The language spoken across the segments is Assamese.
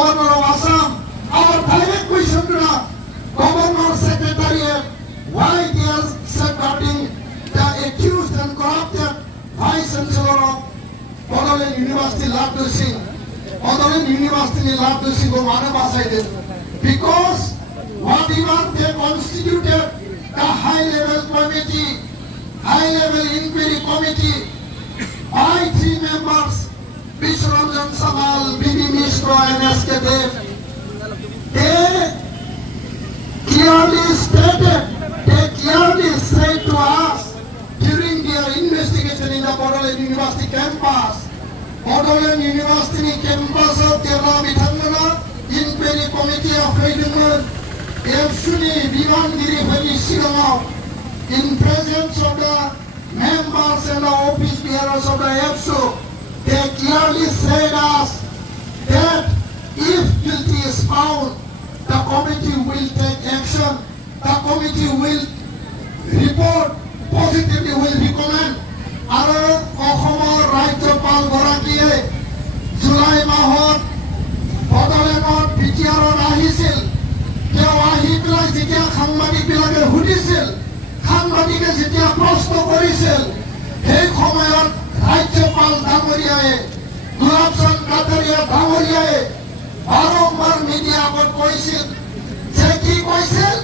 Governor of Assam, our direct question to the Governor Secretariat, why they are safeguarding the accused and corrupted Vice Chancellor of Bodoland University, Laddu Singh. Bodoland University, Laddu Singh, because whatever they constituted the high-level committee, high-level inquiry committee, by 3 members, Vishwaranjan Samal, B.B. Mishra, and S.K. Dev, they clearly said to us during their investigation in the Bodoland University campus, Bodoland University campus of Kerala Bithangana, inquiry committee of Kaiduman, Efshuni, Vivangiri, Venishilangau, in presence of the members and the office bearers of the EFSU, they clearly said us that if guilty is found, the committee will take action. The committee will report positively, will recommend. Our Ohomor Rajyapal Gorakiye July Mahot Bodolandot BTR ahisil. Teo ahi pelai jetia সাংবাদিক বিলাকে সুধিছিল, সাংবাদিকে যেতিয়া প্ৰশ্ন কৰিছিল, সেই সময়ত ৰাজ্যপাল ডাঙৰীয়াই গুলাবচন্দ কাটাৰিয়া ডাঙৰীয়াই বাৰম্বাৰ মিডিয়া আগত কৈছিল যে কি কৈছিল,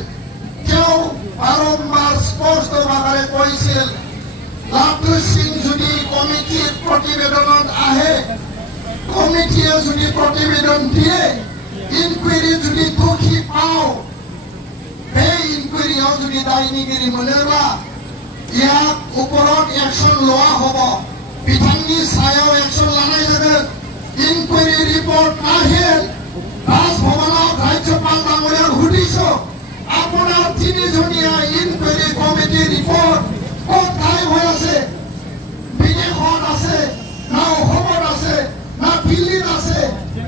তেওঁ বাৰম্বাৰ স্পষ্ট ভাৱে কৈছিল, লাড্ডু সিং যদি কমিটিৰ প্ৰতিবেদনত আহে, কমিটিয়ে যদি প্ৰতিবেদন দিয়ে, ইনকুৱাৰী যদি দোষী পাওঁ, সেই ইনকুৱাৰীও যদি দায়নিগিৰি মোলেবা ইয়াক ওপৰত একশ্যন লোৱা হ'ব, বিধাননি চায়াও একশ্যন লানাই যাবে। ইনকুৱাৰী ৰিপৰ্ট নাহিল, ৰাজভৱনত ৰাজ্যপাল ডাঙৰীয়াক সুধিছো, আপোনাৰ 3জনীয়া ইনকুৱাৰী কমিটি ৰিপৰ্ট ক'ত গায়ব হৈ আছে? বিদেশত আছে, না অসমত আছে, না দিল্লীত আছে,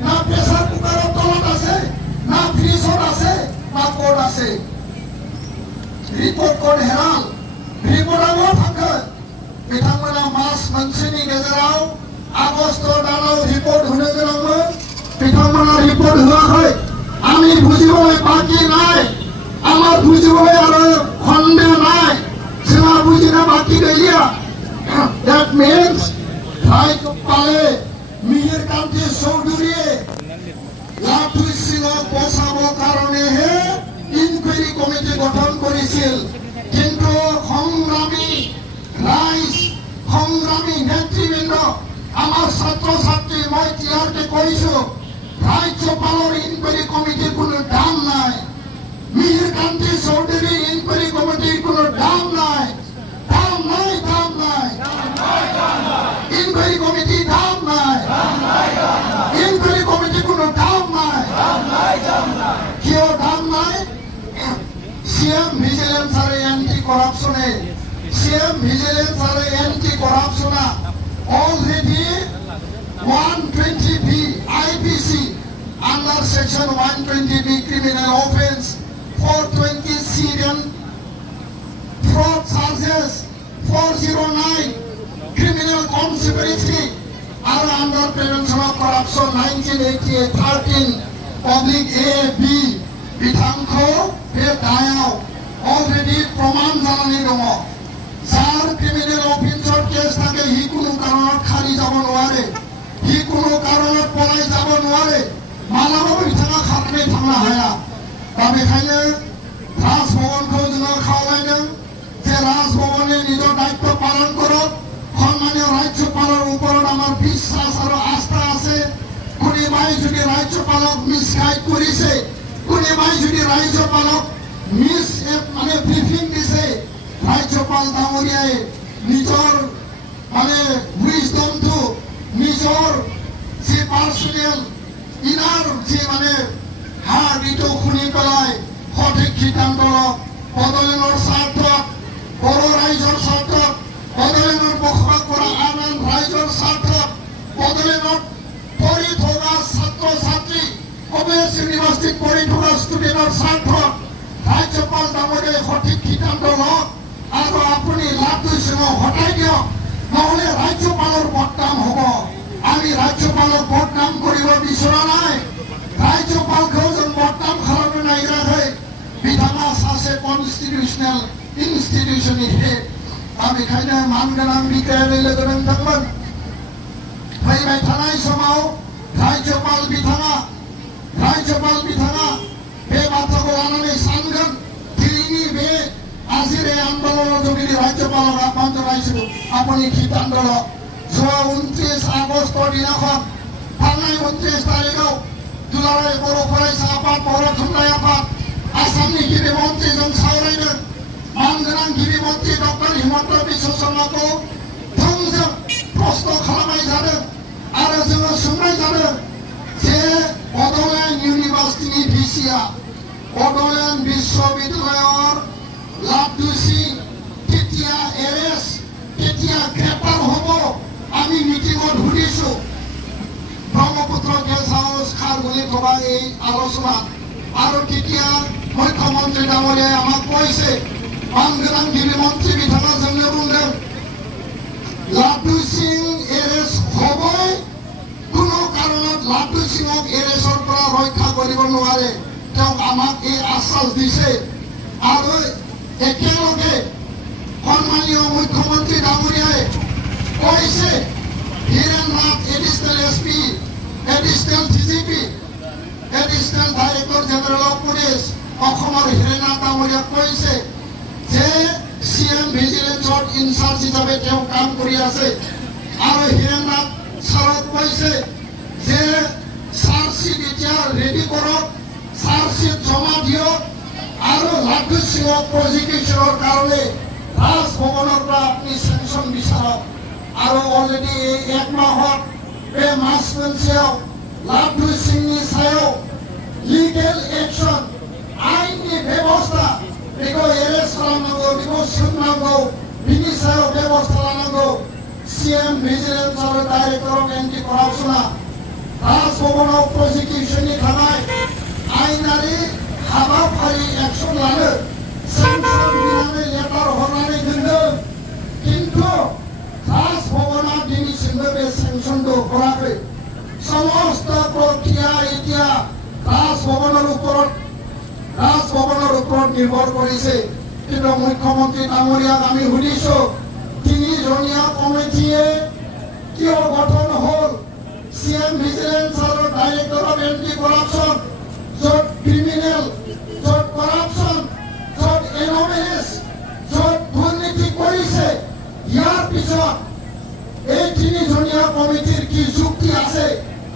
না প্ৰেছাৰ কুকাৰৰ তলত আছে, না ফ্ৰিজত আছে, না ক'ত আছে? ৰিপৰ্ট ক'ত হেৰাল? ৰিপৰ্ট আগত থাকে। बिथांमोना मास मोनसेनि गेजेराव आगस्ट दानाव रिपर्ट होनो गोनांमोन, बिथांमोना रिपर्ट होआखै। आंनि बुजिबाय बाकि नाय, आमार बुजिबाय आरो खन्दे नाय, जोंहा बुजिना बाकि गैलिया। That means रायजपाले मिहिरकान्ति चौधुरीয়ে লাড্ডু সিঙক বচাবৰ কাৰণেহে ইনকুৱাৰী কমিটি গঠন কৰিছিল, কিন্তু সংগ্ৰামী নেতৃবৃন্দ, আমাৰ ছাত্ৰ ছাত্ৰী, মই ক্লিয়াৰকে কৈছো, ৰাজ্যপালৰ ইনকুৱাৰী কমিটিৰ কোনো দাম নাই, মিহিৰকান্তি চৌধুৰী ইনকুৱাৰী কমিটিৰ কোনো দাম নাই, দাম নাই, দাম নাই, ইনকুৱাৰী কমিটি দাম নাই, ইনকুৱাৰী কমিটি কোনো দাম নাই, কিয় দাম নাই? CM ভিজিলেন্স আৰু anti কৰাপশ্যনে CM Vigilance and Anti-Corruption already 120B IPC under Section 120B criminal offence, 420 Syrian fraud charges, 409 criminal conspiracy are under Prevention of Corruption 1988 13 public A.B. Bithangko Pedayao already Praman Jalani Domo. যাৰ ক্ৰিমিনেল অফেন্সৰ কেছ থাকে, সি কোনো কাৰণত খাৰি যাব নোৱাৰে, সি কোনো কাৰণত পলাই যাব নোৱাৰে, মালাবাবো बिथाङा खारनाय थांनो हाया। दा बेखायनो राजभवनखौ जोङो खावलायदों जे राजभवने নিজৰ দায়িত্ব পালন কৰক। সন্মানীয় ৰাজ্যপালৰ ওপৰত আমাৰ বিশ্বাস আৰু আস্থা আছে। কোনোবাই যদি ৰাজ্যপালক মিছগাইড কৰিছে, কোনোবাই যদি ৰাজ্যপালক ব্ৰিফিং দিছে, ৰাজ্যপাল ডাঙৰীয়াই নিজৰ উইজডমটো, নিজৰ যি পাৰ্চনেল ইনাৰ যি হাৰ্ট, ইটো শুনি পেলাই সঠিক সিদ্ধান্ত লওক। বড়োলেণ্ডৰ স্বাৰ্থত, বড়ো ৰাইজৰ স্বাৰ্থত, বড়োলেণ্ডৰ বসবাস কৰা আন আন ৰাইজৰ স্বাৰ্থত, বড়োলেণ্ডত পঢ়ি থকা ছাত্ৰ ছাত্ৰী, কমেজ ইউনিভাৰ্চিটিত পঢ়ি থকা ষ্টুডেণ্টৰ স্বাৰ্থত ৰাজ্যপাল ডাঙৰীয়াই সঠিক সিদ্ধান্ত লওক আৰু আপুনি লাড্ডু সিঙক হটাই দিয়ক, নহ'লে ৰাজ্যপালৰ বদনাম হ'ব। আমি ৰাজ্যপালক বদনাম কৰিব বিচৰা নাই। इन्स्टिटिउसननि हेड दा बेखायनो मानगोनां बिग्रायारि लोगो नोंथांमोन फैबाय थानाय समाव राज्यपाल बिथाङा बे बाथ्राखौ लानानै सानगोन दिल्लीनि बे আজিৰ এই আন্দোলনৰ যোগেদি ৰাজ্যপালক আহ্বান জনাইছিলোঁ আপুনি সিদ্ধান্ত লওক যোৱা 29 আগষ্টৰ দিনাখন থানাই 29 তাৰিখেও দুলাৰায় बर' फरायसा आफाद बर' थुनलाइ आफाद आसामनि गिबि मन्थ्रिजों सावरायदों मानगोनां गिबि मन्थ्रि डक्टर हिमन्त बिश्व शर्माखौ थोंजों प्रश्न खालामनाय जादों आरो जोङो सोंनाय जादों जे बड'लेण्ड इउनिभार्सिटिनि भिसिआ बड'लेण्ड বিশ্ববিদ্যালয়ৰ লাড্ডু সিং কেতিয়া এৰেষ্ট কেতিয়া গ্ৰেপ্তাৰ হ'ব আমি মিটিঙত সুধিছোঁ ব্ৰহ্মপুত্ৰ গেষ্ট হাউচ খাৰগুলি থকা এই আলোচনা আৰু তেতিয়া মুখ্যমন্ত্ৰী ডাঙৰীয়াই আমাক কৈছে মানগোনাং गिबि मन्थ्रि बिथाङा जोंनो बुंदों লাড্ডু সিং এৰেষ্ট হ'বই কোনো কাৰণত লাড্ডু সিঙক এৰেষ্টৰ পৰা ৰক্ষা কৰিব নোৱাৰে তেওঁ আমাক এই আশ্বাস দিছে আৰু একেলগে সন্মানীয় মুখ্যমন্ত্ৰী ডাঙৰীয়াই কৈছে Hirennath additional SP additional DGP additional director general of police অসমৰ হীৰেননাথ ডাঙৰীয়াক কৈছে যে CM ভিজিলেন্সৰ ইনচাৰ্জ হিচাপে তেওঁ কাম কৰি আছে আৰু হীৰেননাথ ছাৰক কৈছে যে চাৰ্জশ্বিট এতিয়া ৰেডি কৰক চাৰ্জশ্বিট জমা দিয়ক আৰু লাড্ডু সিঙক প্ৰজিকিউশ্যনৰ কাৰণে ৰাজভৱনৰ পৰা আপুনি চেংচন বিচাৰক আৰু অলৰেডি এই এক মাহত बे मास मोनसेयाव लाड्डु सिंहनि सायाव लिगेल एक्शन आयेननि बेबस्था बेखौ एरेस्ट खालामनांगौ बेखौ सोंनांगौ बिनि सायाव बेबस्था लानांगौ CM भिजिलेन्स आरो डाइरेक्टर अफ एन्टि करापसना राजभवनाव प्रजिकिउशननि थाखाय आयेनारि हाबाफारि एक्शन लानो सेंसन बिनानै लेटार हरनानै दोनदों किन्तु राजभवना दिनैसिमबो बे सेंसनखौ हराखै समस्त प्रक्रिया এতিয়া राजभवনৰ ওপৰত নিৰ্ভৰ কৰিছে কিন্তু মুখ্যমন্ত্ৰী ডাঙৰীয়াক আমি সুধিছোঁ তিনিজনীয়া কমিটিয়ে কিয় গঠন হ'ল CM ভিজিলেন্স আৰু ডাইৰেক্টৰ অফ এন্টি কৰাপশ্যন য'ত ক্ৰিমিনেল য'ত কৰাপশ্যন য'ত এনমেছ য'ত দুৰ্নীতি কৰিছে ইয়াৰ পিছত এই তিনিজনীয়া কমিটিৰ কি যুক্তি আছে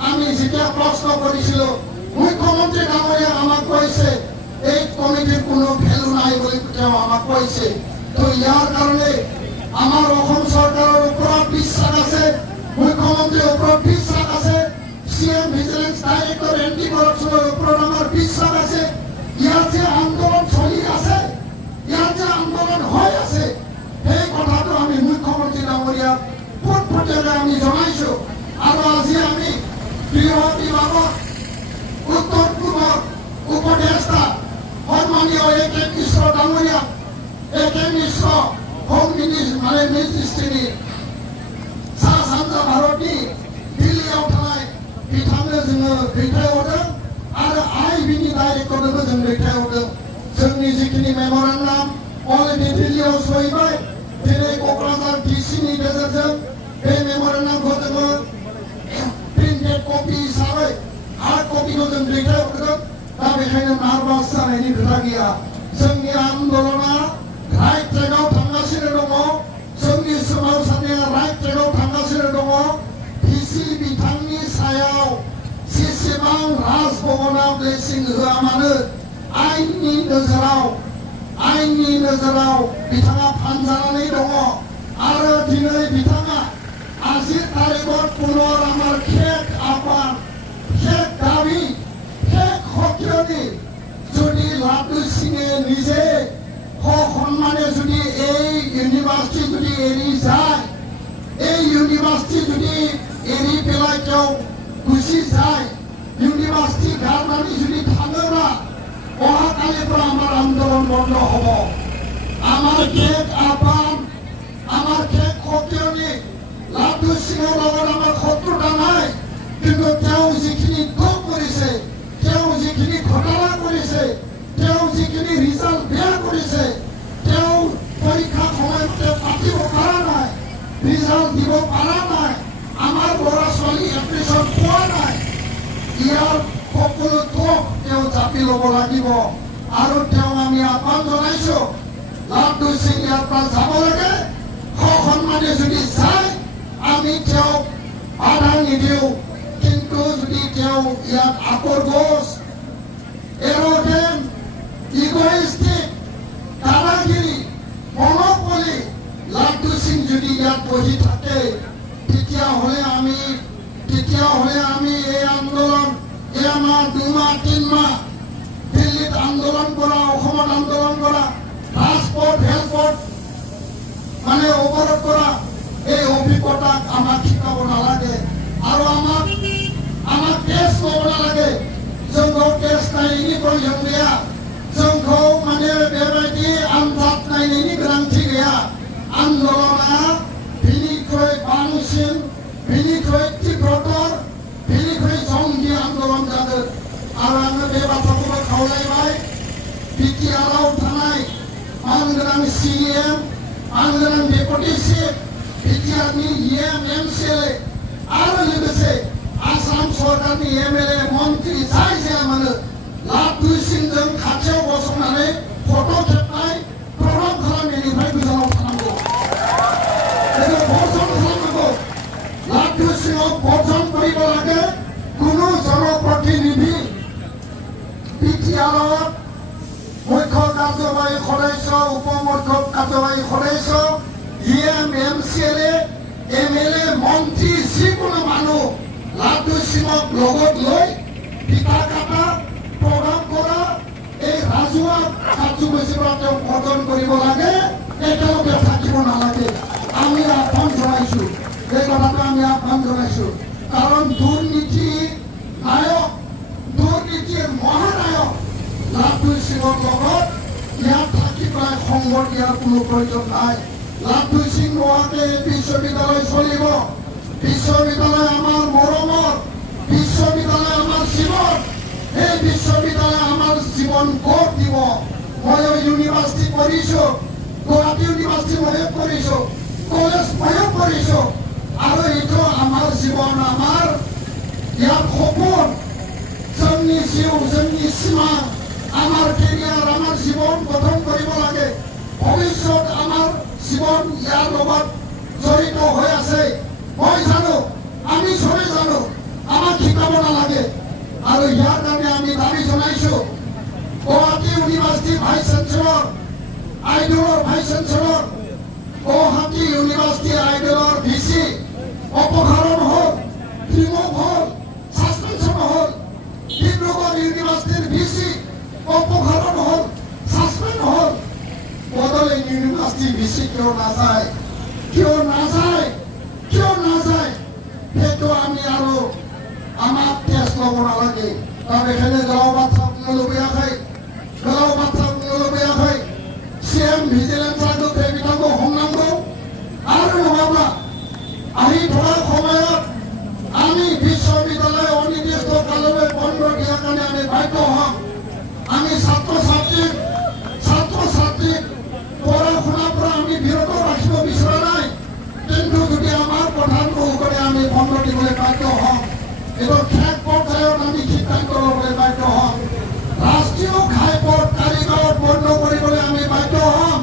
আমি যেতিয়া প্ৰশ্ন কৰিছিলোঁ মুখ্যমন্ত্ৰী ডাঙৰীয়াই আমাক কৈছে এই কমিটিৰ কোনো ভেলু নাই বুলি তেওঁ আমাক কৈছে তো ইয়াৰ কাৰণে আমাৰ অসম চৰকাৰৰ ওপৰত বিশ্বাস আছে মুখ্যমন্ত্ৰীৰ ওপৰত বিশ্বাস আছে CM ভিজিলেন্স ডাইৰেক্টৰ এন্টি কৰাপশ্যনৰ ওপৰত আমাৰ বিশ্বাস আছে ইয়াৰ যে আন্দোলন চলি আছে ইয়াৰ যে আন্দোলন হৈ আছে এই কথাটো আমি মুখ্যমন্ত্ৰী ডাঙৰীয়াক পোনপটীয়াকৈ আমি জনাইছোঁ আৰু আজি আমি গৃহ বিভাগত উত্তৰ পূৰ্বৰ উপদেষ্টা সন্মানীয় AK মিশ্ৰ ডাঙৰীয়া AK মিশ্ৰ হোম মিনিষ্ট্ৰীनि सा सानजा भारतनि दिल्लीयाव थानाय बिथांनो जोङो दैथायहरदों आरो IB-नि डाइरेक्टरनोबो जों दैथायहरदों जोंनि जिखिनि मेम'रेन्डाम अलरेडि दिल्लीयाव सहैबाय दिनै क'क्राझार DC-नि गेजेरजों बे मेम'रेन्डामखौ जोङो प्रिन्टेड कपि हिसाबै हार्ड कपिखौ जों दैथायहरदों दा बेखायनो नार्भास जानायनि खोथा गैया जोंनि आन्दोलना राइट ट्रेकआव थांगासिनो दङ जोंनि सोमावसारनाया राइट ट्रेकआव थांगासिनो दङ VC बिथांनि सायाव जेसेबां राजभवना ब्लेसिं होआ मानो आयेननि नोजोराव बिथाङा फानजानानै दङ आरो दिनै बिथाङा 80 तारिखत पुনৰ আমাৰ खेक आफाद खेक दाबी खेक हकियनि যদি লাড্ডু সিঙে নিজে সন্মানে যদি এই ইউনিভাৰ্চিটি যদি এৰি যায় এই ইউনিভাৰ্চিটি যদি এৰি পেলাই তেওঁ গুচি যায় ইউনিভাৰ্চিটি গাৰ্ডানি যদি থাকেবা অহাকালিৰ পৰা আমাৰ আন্দোলন বন্ধ হ'ব আমাৰ খেক আহ্বান আমাৰ খেক হকিয়নি লাড্ডু সিঙৰ লগত আমাৰ শত্ৰুতা নাই কিন্তু তেওঁ যিখিনি দুখ কৰিছে তেওঁ যিখিনি ঘটনা কৰিছে তেওঁ যিখিনি ৰিজাল্ট বেয়া কৰিছে তেওঁ ৰিজাল্ট দিব পৰা নাই আমাৰ ল'ৰা ছোৱালী এডমিশ্যন পোৱা নাই ইয়াৰ সকলো দুখ তেওঁ জাপি ল'ব লাগিব আৰু তেওঁ আমি আহ্বান জনাইছোঁ লাড্ডু সিং ইয়াৰ পৰা যাব লাগে সন্মানে যদি যায় আমি তেওঁক বাধা নিদিওঁ কিন্তু যদি তেওঁ ইয়াত আকৰ্ষণ এৰোগেন ইগোইষ্টিক দাদাগিৰি মনোপলি লাড্ডু সিং যদি ইয়াত বহি থাকে তেতিয়াহ'লে আমি এই আন্দোলন এই আমাৰ 2 মাহ 3 মাহ দিল্লীত আন্দোলন কৰা অসমত আন্দোলন কৰা ৰাজপথ ৰেলপথ মানে অৱৰোধ কৰা এই অভিজ্ঞতাক আমাক শিকাব নালাগে আৰু আমাক টেষ্ট ল'ব नालागे जोंखौ टेस्ट नायनायनि प्रयोजन गैया जोंखौ माने बेबायदि आनजाद नायनायनि गोनांथि गैया आन्दोलना बिनिख्रुइ बांसिन बिनिख्रुइ तीव्रतर बिनिख्रुइ जंगि आन्दोलन जागोन आरो आङो बे बाथ्राखौबो खावलायबाय बिटिआरआव थानाय मानगोनां CM मानगोनां डेपुटि चिफ बिटिआरनि EM MCLA आरो लोगोसे आसाम सरकारनि MLA मन्त्रि जाय जाया मानो लाड्डु सिंजों खाथियाव गसंनानै फट' खेबनाय प्रग्राम खालामनायनिफ्राय गोजानाव थानांगौ बेखौ बर्जन खालामनांगौ लाड्डु सिंहक बर्जन কৰিব লাগে কোনো জনপ্ৰতিনিধি বিটিআৰত মুখ্য কাৰ্যবাহী সদস্য উপমুখ্য কাৰ্যবাহী সদস্য EM MCLA MLA মন্ত্ৰী যিকোনো মানুহ লাড্ডু সিংক লগত লৈ পিতা কাটা প্ৰগ্ৰাম কৰা এই ৰাজহুৱা কাৰ্যসূচীৰ পৰা তেওঁ বৰ্জন কৰিব লাগে একেলগে থাকিব নালাগে আমি আহ্বান জনাইছোঁ এই কথাটো আমি আহ্বান জনাইছোঁ কাৰণ দুৰ্নীতি নায়ক দুৰ্নীতিৰ মহানায়ক লাড্ডু সিংৰ লগত ইয়াত থাকি পেলাই সংগ দিয়াৰ কোনো প্ৰয়োজন নাই লাড্ডু সিং নোহোৱাকে বিশ্ববিদ্যালয় চলিব বিশ্ববিদ্যালয় আমাৰ মৰমৰ বিশ্ববিদ্যালয় আমাৰ জীৱন এই বিশ্ববিদ্যালয় আমাৰ জীৱন গঢ় দিব মই ইউনিভাৰ্চিটি পঢ়িছোঁ গুৱাহাটী ইউনিভাৰ্চিটি ময়ো পঢ়িছোঁ কলেজ ময়ো পঢ়িছোঁ আৰু এইটো আমাৰ জীৱন আমাৰ ইয়াৰ সপোন जोंनि जिउ जोंनि सिमां আমাৰ কেৰিয়াৰ আমাৰ জীৱন গঠন কৰিব লাগে ভৱিষ্যত আমাৰ জীৱন ইয়াৰ লগত জড়িত হৈ আছে মই জানো আমি সবে জানো আমাক শিকাব নালাগে আৰু ইয়াৰ কাৰণে আমি দাবী জনাইছোঁ গুৱাহাটী ইউনিভাৰ্চিটি ভাইচ চেঞ্চেলৰ আইডলৰ ভাইচ চেঞ্চেলৰ গুৱাহাটী ইউনিভাৰ্চিটি আইডলৰ VC অপসাৰণ হ'ল ৰিমুভ হ'ল সাসপেনশন হ'ল ডিব্ৰুগড় ইউনিভাৰ্চিটিৰ VC অপসাৰণ হ'ল সাসপেন্ড হ'ল বদলে ইউনিভাৰ্চিটিৰ VC কিয় নাযায় সেইটো আমি আৰু আমাক টেষ্ট ল'ব নালাগে তাৰ এখানে গোলাও বাথা বুंनोलुबैयाखै CM ভিজিলেন্সआ गोख्रै बिथांखौ हमनांगौ आरो नङाब्ला आहि थोड़ा সময়ত আমি বিশ্ববিদ্যালয় অনির্দিষ্টকাললৈ বন্ধ দিয়াৰ কাৰণে আমি বাধ্য হম আমি ছাত্ৰ ছাত্ৰী পড়াশোনাৰ পৰা আমি বিৰত ৰাখিব বিচৰা নাই কিন্তু যদি আমাৰ প্ৰধান অনুকূলে আমি বন্ধ দিবলৈ বাধ্য হম এইটো ঠেক পৰ্যায়ত আমি সিদ্ধান্ত ল'বলৈ বাধ্য হম ৰাষ্ট্ৰীয় ঘাইপথ কাৰিগাঁৱত বন্ধ কৰিবলৈ আমি বাধ্য হম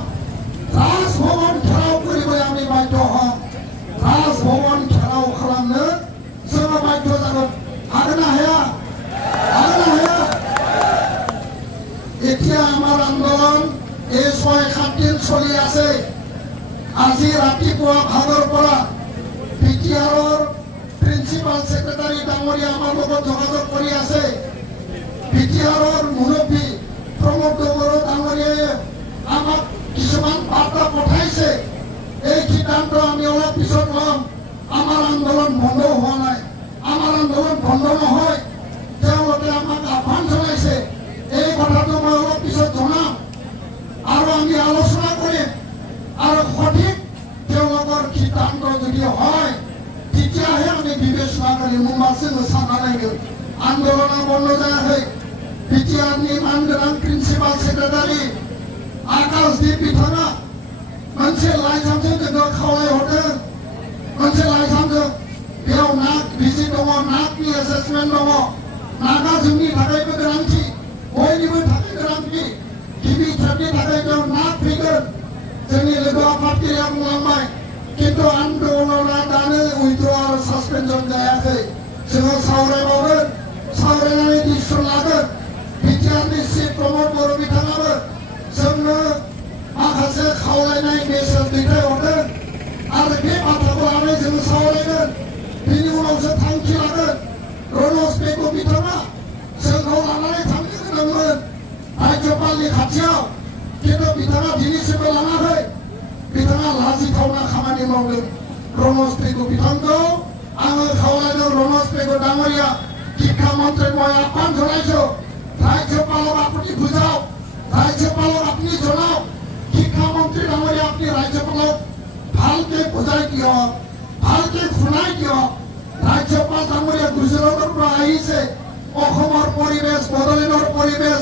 ৰাজভৱন ঘেৰাও কৰিবলৈ আমি বাধ্য হম ৰাজভৱন ঘেৰাও খালামनो जोङो बाध्य जागोन हागोन ना हाया এতিয়া আমাৰ আন্দোলন এই 6-7 দিন চলি আছে আজি ৰাতিপুৱা ভাগৰ পৰা বিটিআৰৰ প্ৰিন্সিপাল সেক্ৰেটাৰী ডাঙৰীয়া আমাৰ লগত যোগাযোগ কৰি আছে বিটিআৰৰ মুৰব্বী প্ৰমোদ গগৈ ডাঙৰীয়াই আমাক কিছুমান বাৰ্তা পঠাইছে এই সিদ্ধান্ত আমি অলপ পিছত ল'ম আমাৰ আন্দোলন বন্ধ হোৱা নাই আমাৰ আন্দোলন বন্ধ নহয় তেওঁলোকে আমাক আহ্বান জনাইছে এই কথাটো মই অলপ পিছত জনাম আৰু আমি আলোচনা কৰিম আৰু সঠিক তেওঁলোকৰ সিদ্ধান্ত যদি হয় তেতিয়াহে আমি বিবেচনা কৰিম होमबासो जोङो सानना नायगोन आन्दोलना बन्द जायाखै बिटिआरनि मानगोनां प्रिन्सिपाल सेक्रेटारि आकाशदीप बिथाङा मोनसे लाइजामजों जोंखौ खावलायहरदों एसेसमेन्ट दङ नागा जोंनि थाखायबो गोनांथि बयनिबो थाखाय गोनांथि गिबि खेबनि थाखाय बेयाव नाग फैगोन जोंनि लोगो आफादगिरिया बुंलांबाय किन्तु आन्दलना दानो उइद्र आरो सासपेनसन जायाखै जोङो सावरायबावगोन सावरायनानै डिसिसन लागोन बिटिआरनि चिफ प्रमद बर' बिथाङाबो जोंनो माखासे खावलायनाय मेसेज दैथायहरदों आरो बे बाथ्राखौ लानानै जोङो सावरायगोन बिनि उनावसो थांखि लागोन रनज पेगु बिथाङा जोंखौ लानानै थांनो गोनांमोन राज्यपालनि खाथियाव किन्तु बिथाङा दिनैसिमबो लाङाखै बिथाङा लाजिथावना खामानि मावदों रनज पेगु बिथांखौ आङो खावलायदों रनज पेगु डाङरिया शिक्षा मन्त्री মই আহ্বান জনাইছো राज्यपालक আপুনি বুজাও राज्यपालक আপুনি জনাও শিক্ষা মন্ত্ৰী ডাঙৰীয়া আপুনি राज्यपालक ভালকে বুজাই দিয়ক ভালকে শুনাই দিয়ক राज्यपाल ডাঙৰীয়া গুজৰাটৰ পৰা আহিছে অসমৰ পৰিবেশ বদলিনৰ পৰিবেশ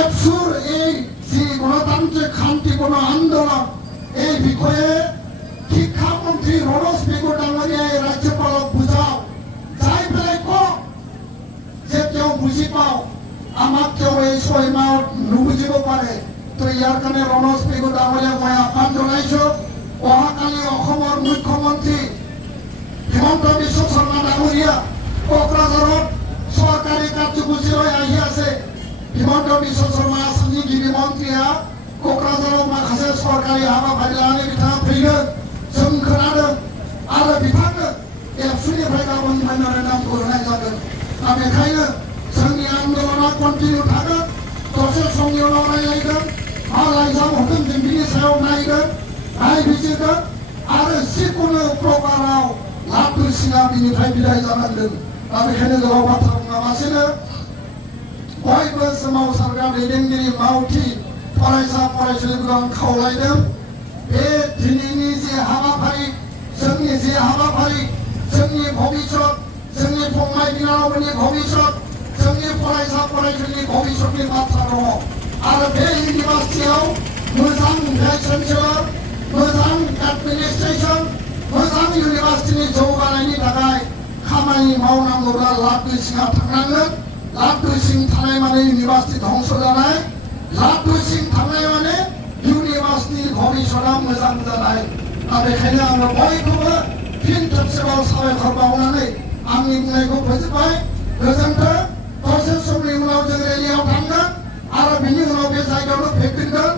এফচুৰ এই যি গণতান্ত্ৰিক শান্তিপূৰ্ণ আন্দোলন এই বিষয়ে শিক্ষামন্ত্ৰী ৰনজ পেগু ডাঙৰীয়াই राज्यपालक বুজাও যাই পেলাই কওক যে তেওঁ বুজি পাও আমাক তেওঁ এই 6 মাহত নুবুজিব পাৰে তো ইয়াৰ কাৰণে ৰনজ পেগু ডাঙৰীয়াক মই আহ্বান জনাইছো অহাকালি অসমৰ মুখ্যমন্ত্ৰী হিমন্ত বিশ্ব শৰ্মা ডাঙৰীয়া কোকৰাঝাৰত চৰকাৰী কাৰ্যসূচী লৈ আহি আছে হিমন্ত বিশ্ব শৰ্মা আসামनि गिबि मन्त्रिया কোকৰাঝাৰত माखासे सरकारि हाबाफारि लानानै बिथाङा फैगोन जों खोनादों आरो बिथांनो एबसुनिफ्राय गाबोननिफ्राय नामखौ होनाय जागोन दा बेखायनो जोंनि आन्दोलना कन्टिनिउ थागोन दसे समनि उनाव रायलायगोन मा लाइजाम हरदों जों बिनि सायाव नायगोन नायबिजिरगोन आरो जिकुनु प्रकाराव लाथु सिङा बिनिफ्राय बिदाय जानांगोन दा बेखायनो गोलाव बाथ्रा बुङालासेनो बयबो सोमावसारग्रा दैदेनगिरि मावथि फरायसा फरायसुलिफोरखौ आं खावलायदों बे दिनैनि जे हाबाफारि जोंनि जे हाबाफारि जोंनि भबिष्यत जोंनि फंबाय बिनानावफोरनि भबिष्यत जोंनि फरायसा फरायसुलिनि भबिष्यतनि बाथ्रा दङ आरो बे इउनिभार्सिटियाव मोजां भाइस चेन्सेलर मोजां एडमिनिस्ट्रेसन मोजां इउनिभार्सिटिनि जौगानायनि थाखाय खामानि मावनांगौब्ला लाथु सिङा थांनांगोन लाथु सिं थानाय माने इउनिभार्सिटि ध्वंस जानाय लाथु सिं थानाय माने इउनिभार्सिटिनि भबिष्यतआ मोजां जानाय दा बेखायनो आङो बयखौबो फिन खेबसेबाव साबायखर बावनानै आंनि बुंनायखौ फोजोबबाय गोजोन्थों दसे समनि उनाव जों रेलियाव थांगोन आरो बिनि उनाव बे जायगायावनो फैफिनगोन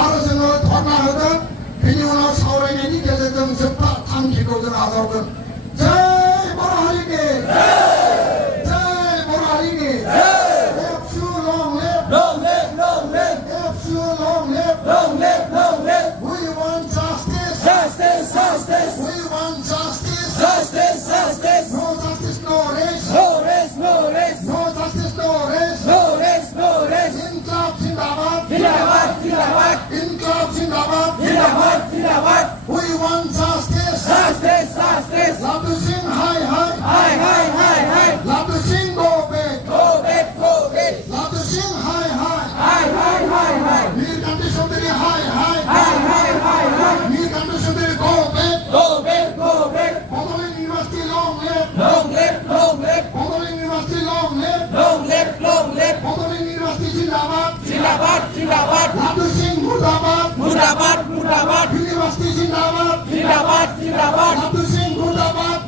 आरो जोङो धर्ना होगोन बिनि उनाव सावरायनायनि गेजेरजों जोबथा थांखिखौ जों आजावगोन जय बर' हारिनि जय बर' हारिनि एबसु लं लिभ एबसु लं live we want justice we want justice no justice no race no justice no race इनकलाब जिंदाबाद इनकलाब जिंदाबाद we want justice लाथु सिं हाय लाथु सिं go back लाथु सिं हाय नीलकंठ चौधरी हाय Nilkanth Choudhury go back Bodoland university long live Bodoland university long live Bodoland university जिंदाबाद लाथु सिं मुर्दाबाद इउनिभार्सिटि जिंदाबाद लाथु सिं मुर्दाबाद